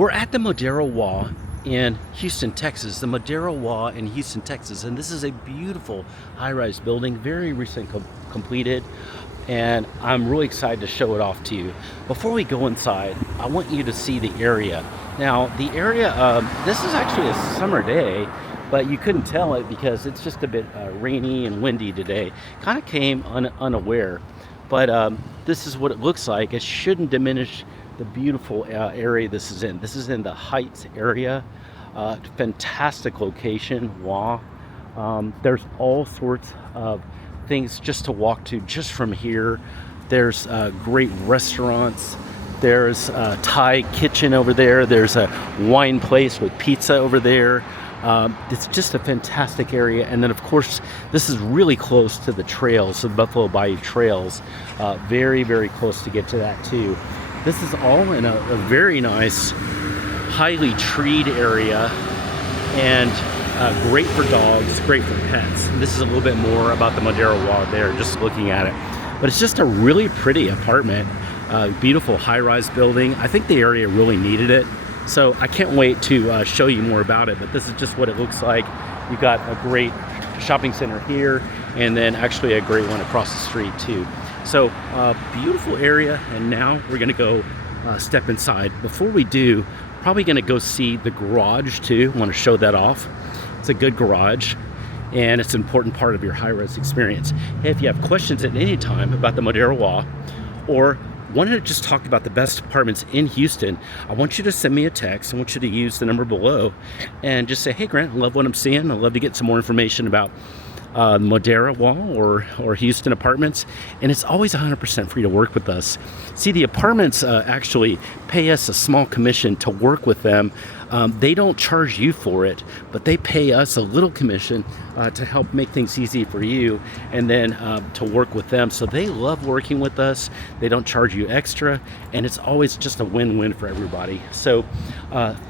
We're at the Modera Waugh in Houston, Texas. The Modera Waugh in Houston, Texas. And this is a beautiful high-rise building, very recently completed. And I'm really excited to show it off to you. Before we go inside, I want you to see the area. Now, the area, this is actually a summer day, but you couldn't tell it because it's just a bit rainy and windy today. Kind of came unaware. But this is what it looks like. It shouldn't diminish the beautiful area this is in. This is in the Heights area. Fantastic location, Waugh. There's all sorts of things just to walk to just from here. There's great restaurants. There's a Thai kitchen over there. There's a wine place with pizza over there. It's just a fantastic area. And then of course, this is really close to the trails, the Buffalo Bayou trails. Very, very close to get to that too. This is all in a very nice, highly treed area, and great for dogs, great for pets. And this is a little bit more about the Modera Waugh there, just looking at it. But it's just a really pretty apartment, beautiful high-rise building. I think the area really needed it. So I can't wait to show you more about it, but this is just what it looks like. You've got a great shopping center here, and then actually a great one across the street too. So beautiful area, and now we're gonna go step inside. Before we do, probably gonna go see the garage too. I wanna show that off. It's a good garage, and it's an important part of your high-res experience. Hey, if you have questions at any time about the Modera Waugh, or wanted to just talk about the best apartments in Houston, I want you to send me a text. I want you to use the number below and just say, hey Grant, I love what I'm seeing. I'd love to get some more information about Modera Waugh or Houston apartments. And it's always 100% free to work with us. See, the apartments actually pay us a small commission to work with them. They don't charge you for it, but they pay us a little commission to help make things easy for you, and then to work with them. So they love working with us. They don't charge you extra, and it's always just a win-win for everybody. So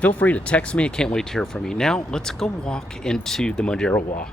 feel free to text me. I can't wait to hear from you. Now let's go walk into the Modera Waugh.